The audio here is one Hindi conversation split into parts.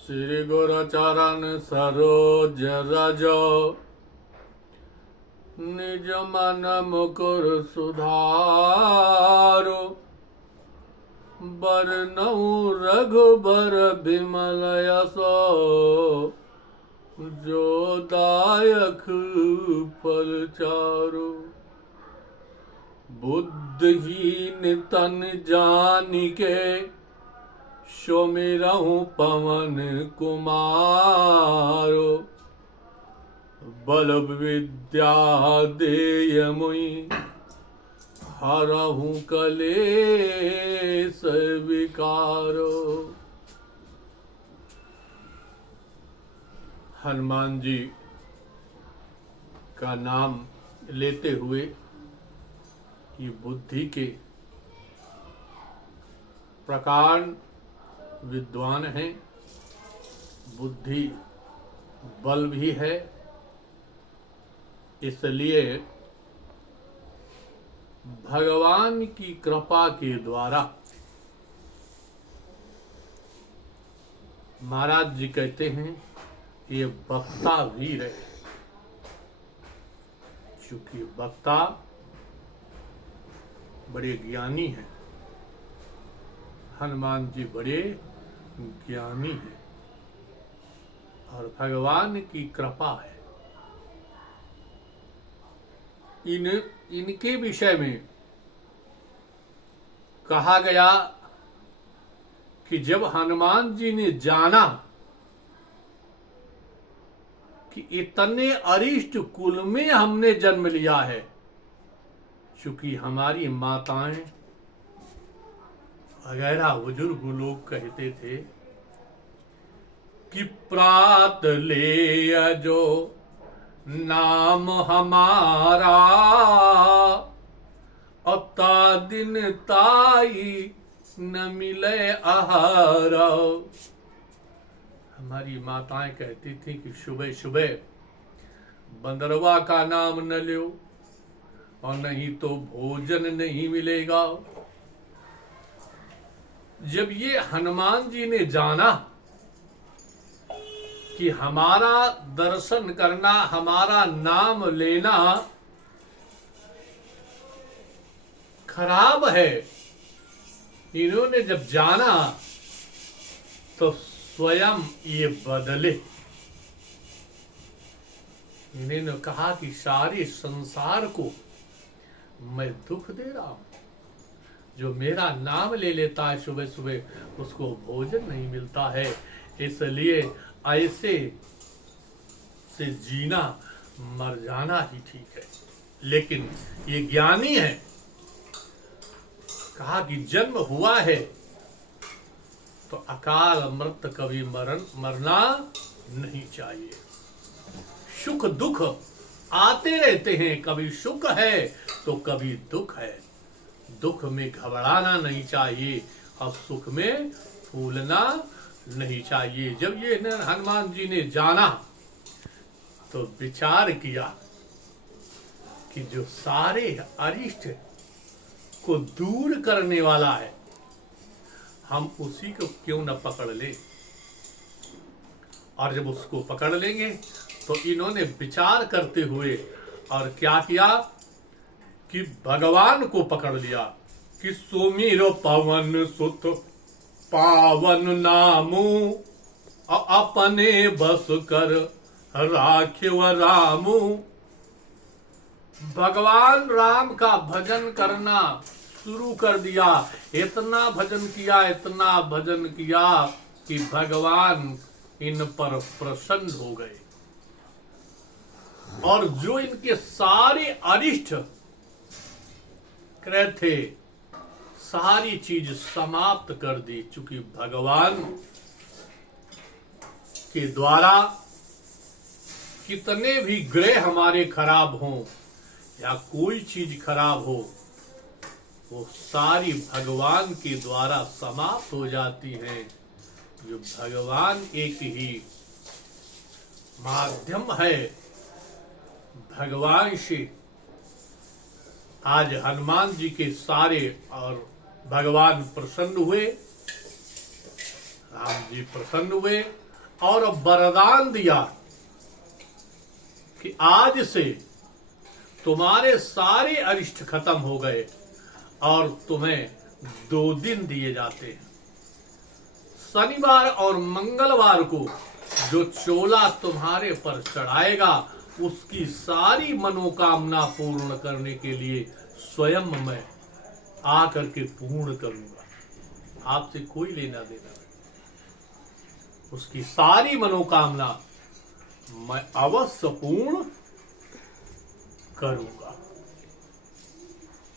श्री गुरु चरण सरोज रज निज मन मुकुर सुधारो बरनऊ रघुबर बिमल यसो जो दायक फल चारो। बुद्धिहीन तन जानिके सुमिरहु पवन कुमारो। बल विद्या देय मुई हरहु कलेश विकारो। हनुमान जी का नाम लेते हुए ये बुद्धि के प्रकार विद्वान हैं, बुद्धि बल भी है, इसलिए भगवान की कृपा के द्वारा महाराज जी कहते हैं ये वक्ता वीर है। चूंकि वक्ता बड़े ज्ञानी हैं, हनुमान जी बड़े ज्ञानी हैं और भगवान की कृपा है। इनके विषय में कहा गया कि जब हनुमान जी ने जाना कि इतने अरिष्ट कुल में हमने जन्म लिया है, चूंकि हमारी माताएं वगैरह बुजुर्ग लोग कहते थे कि प्रात ले जो नाम हमारा अता दिन ताई न मिले आहारा। हमारी माताएं कहती थी कि सुबह सुबह बंदरवा का नाम न लो और नहीं तो भोजन नहीं मिलेगा। जब ये हनुमान जी ने जाना कि हमारा दर्शन करना, हमारा नाम लेना खराब है, इन्होंने जब जाना तो स्वयं ये बदले। इन्होंने कहा कि सारे संसार को मैं दुख दे रहा हूं। जो मेरा नाम ले लेता है सुबह सुबह उसको भोजन नहीं मिलता है, इसलिए ऐसे से जीना मर जाना ही ठीक है। लेकिन ये ज्ञानी है, कहा कि जन्म हुआ है तो अकाल मृत कभी मरना नहीं चाहिए। सुख दुख आते रहते हैं, कभी सुख है तो कभी दुख है। दुख में घबराना नहीं चाहिए और सुख में फूलना नहीं चाहिए। जब ये हनुमान जी ने जाना तो विचार किया कि जो सारे अरिष्ट को दूर करने वाला है, हम उसी को क्यों न पकड़ ले। और जब उसको पकड़ लेंगे तो इन्होंने विचार करते हुए और क्या किया कि भगवान को पकड़ लिया कि सुमिरो पवन सुत पावन नामू अपने बस कर राख्यो रामू। भगवान राम का भजन करना शुरू कर दिया। इतना भजन किया, इतना भजन किया कि भगवान इन पर प्रसन्न हो गए और जो इनके सारे अरिष्ट क्रय थे सारी चीज समाप्त कर दी। चूंकि भगवान के द्वारा कितने भी ग्रह हमारे खराब हों या कोई चीज खराब हो, वो सारी भगवान के द्वारा समाप्त हो जाती हैं। जो भगवान एक ही माध्यम है, भगवान से आज हनुमान जी के सारे और भगवान प्रसन्न हुए, राम जी प्रसन्न हुए और वरदान दिया कि आज से तुम्हारे सारे अरिष्ट खत्म हो गए और तुम्हें 2 दिन दिए जाते हैं। शनिवार और मंगलवार को जो चोला तुम्हारे पर चढ़ाएगा उसकी सारी मनोकामना पूर्ण करने के लिए स्वयं मैं आकर के पूर्ण करूंगा। आपसे कोई लेना देना नहीं। उसकी सारी मनोकामना मैं अवश्य पूर्ण करूंगा।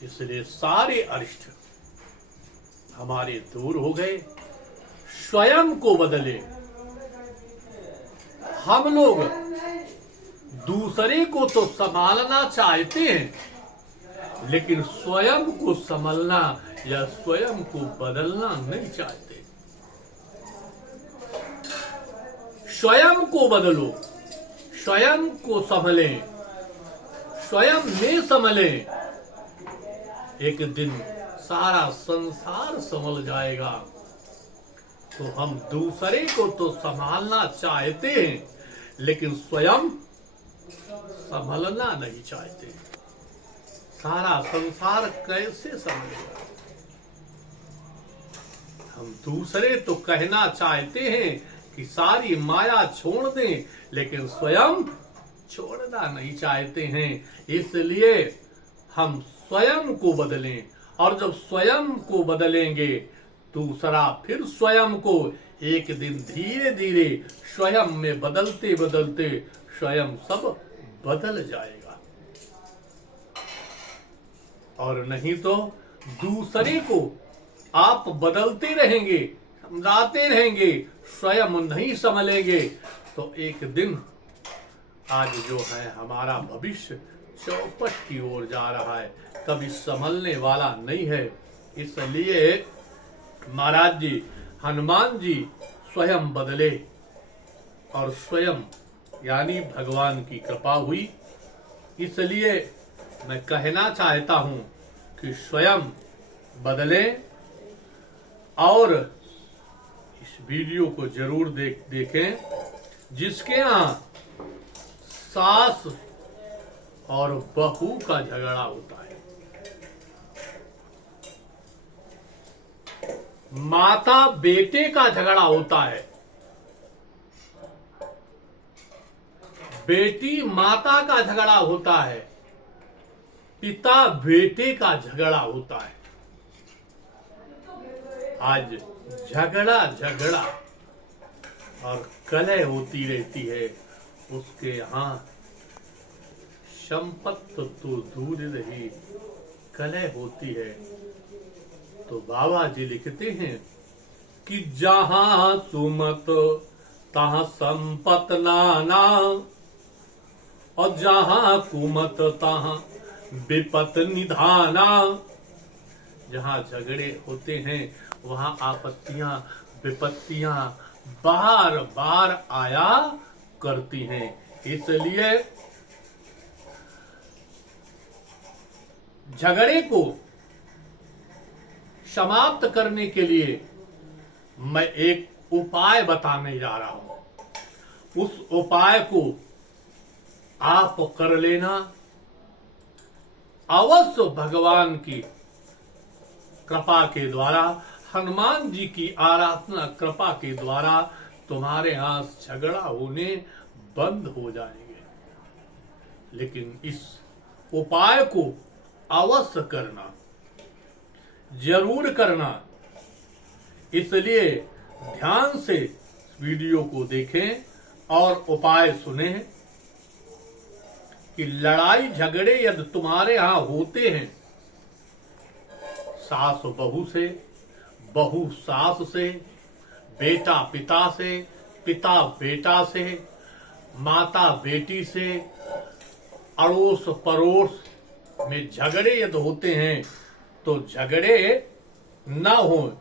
इसलिए सारे अरिष्ट हमारे दूर हो गए। स्वयं को बदले। हम लोग दूसरे को तो संभालना चाहते हैं लेकिन स्वयं को संभलना या स्वयं को बदलना नहीं चाहते। स्वयं को बदलो, स्वयं को संभलें, स्वयं में संभलें। एक दिन सारा संसार संभल जाएगा। तो हम दूसरे को तो संभालना चाहते हैं लेकिन स्वयं संभलना नहीं चाहते। सारा संसार कैसे संभलेगा? हम दूसरे तो कहना चाहते हैं कि सारी माया छोड़ दें लेकिन स्वयं छोड़ना नहीं चाहते हैं। इसलिए हम स्वयं को बदलें और जब स्वयं को बदलेंगे दूसरा फिर स्वयं को एक दिन धीरे धीरे स्वयं में बदलते बदलते स्वयं सब बदल जाएगा। और नहीं तो दूसरे को आप बदलते रहेंगे, समझाते रहेंगे, स्वयं नहीं संभलेंगे तो एक दिन आज जो है हमारा भविष्य चौपट की ओर जा रहा है, कभी संभलने वाला नहीं है। इसलिए महाराज जी, हनुमान जी स्वयं बदले और स्वयं यानी भगवान की कृपा हुई। इसलिए मैं कहना चाहता हूं कि स्वयं बदले और इस वीडियो को जरूर देखें। जिसके यहां सास और बहू का झगड़ा होता है, माता बेटे का झगड़ा होता है, बेटी माता का झगड़ा होता है, पिता बेटे का झगड़ा होता है। आज झगड़ा और कलह होती रहती है। उसके यहां संपत्ति तो दूर रही, कलह होती है। तो बाबा जी लिखते हैं कि जहां सुमत तहां संपत नाना और जहां कुमत तहां विपत निधाना। जहां झगड़े होते हैं वहां आपत्तियां विपत्तियां बार बार आया करती हैं। इसलिए झगड़े को समाप्त करने के लिए मैं एक उपाय बताने जा रहा हूं। उस उपाय को आप कर लेना। अवश्य भगवान की कृपा के द्वारा, हनुमान जी की आराधना कृपा के द्वारा तुम्हारे यहां झगड़ा होने बंद हो जाएंगे। लेकिन इस उपाय को अवश्य करना, जरूर करना। इसलिए ध्यान से वीडियो को देखें और उपाय सुने कि लड़ाई झगड़े यदि तुम्हारे यहां होते हैं सास बहू से, बहू सास से, बेटा पिता से, पिता बेटा से, माता बेटी से, अड़ोस पड़ोस में झगड़े यदि होते हैं तो झगड़े न हो।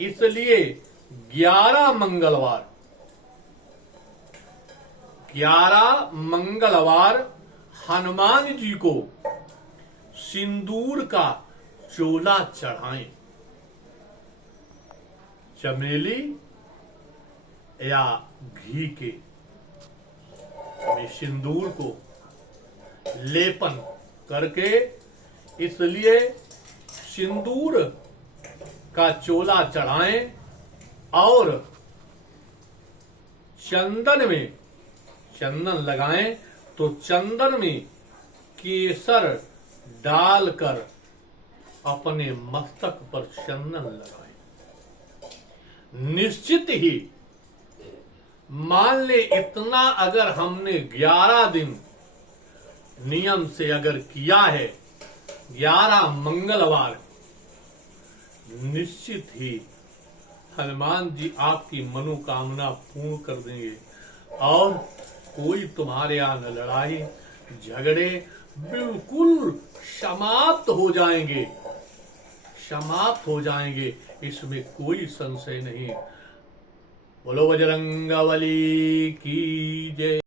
इसलिए 11 मंगलवार हनुमान जी को सिंदूर का चोला चढ़ाएं। चमेली या घी के में सिंदूर को लेपन करके, इसलिए सिंदूर का चोला चढ़ाएं और चंदन में चंदन लगाएं, तो चंदन में केसर डालकर अपने मस्तक पर चंदन लगाएं। निश्चित ही मान ले इतना अगर हमने 11 दिन नियम से अगर किया है, 11 मंगलवार, निश्चित ही हनुमान जी आपकी मनोकामना पूर्ण कर देंगे और कोई तुम्हारे यहाँ न लड़ाई झगड़े बिल्कुल समाप्त हो जाएंगे, समाप्त हो जाएंगे, इसमें कोई संशय नहीं। बोलो बजरंगबली की जय।